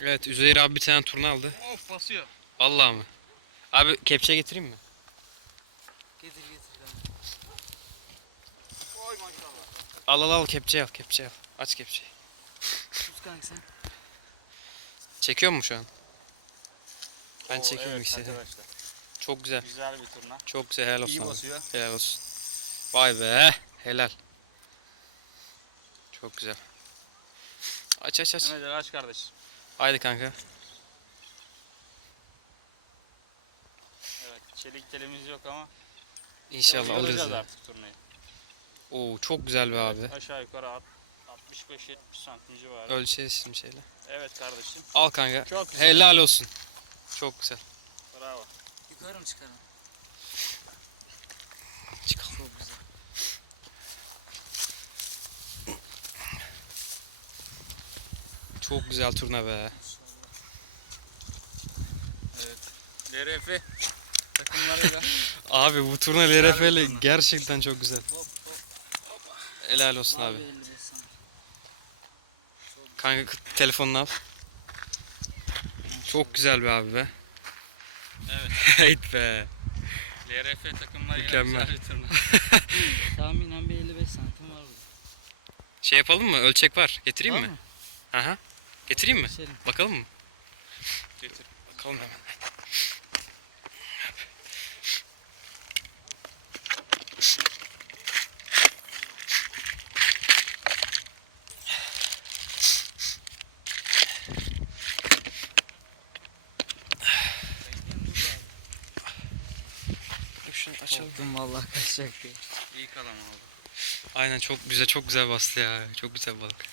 Evet Üzeyir abi bir tane turna aldı. Of basıyor. Vallahi mı? Abi kepçe getireyim mi? Getir getir. Oy maşallah. Al al al kepçe al kepçe al. Aç kepçeyi. Tut kanka sen. Çekiyor mu şu an? Ben Oo, çekiyorum evet ikisini. Arkadaşlar. Çok güzel. Güzel bir turna. Çok güzel helal olsun. İyi abi. basıyor. Helal olsun. Vay be. Helal. Çok güzel. Aç aç aç. Mehmet Ali aç kardeş. Haydi kanka. Evet çelik telimiz yok ama. İnşallah alırız Yoracağız ya. artık turnayı. Oo çok güzel be abi. Aşağı yukarı at- 65-70 santim civarı. Ölçeriz şimdi şeyle. Evet kardeşim. Al kanka. Çok güzel. Helal olsun. Çok güzel. Bravo. Yukarı mı çıkaralım? Çıkalım. Çok güzel. Turna be. Evet. LRF takımlarıyla. Abi bu turna LRF'li turna. gerçekten çok güzel. hop hop. Helal olsun abi. bir 55 santim. Kanka telefonunu al. Çok güzel be abi be. Evet. Heyt be. LRF takımlarıyla Mükemmel. güzel bir turna. Tahminen bir 55 santim var burada. Şey yapalım mı? Ölçek var. Getireyim Var mi? mı? Aha. Getireyim mi? Geçelim. Bakalım mı? Getir. Bakalım hemen. Şunu açalım. Korktum vallahi kaçacak diye. İyi kalan oldu. Aynen çok güzel çok güzel bastı ya. Çok güzel balık.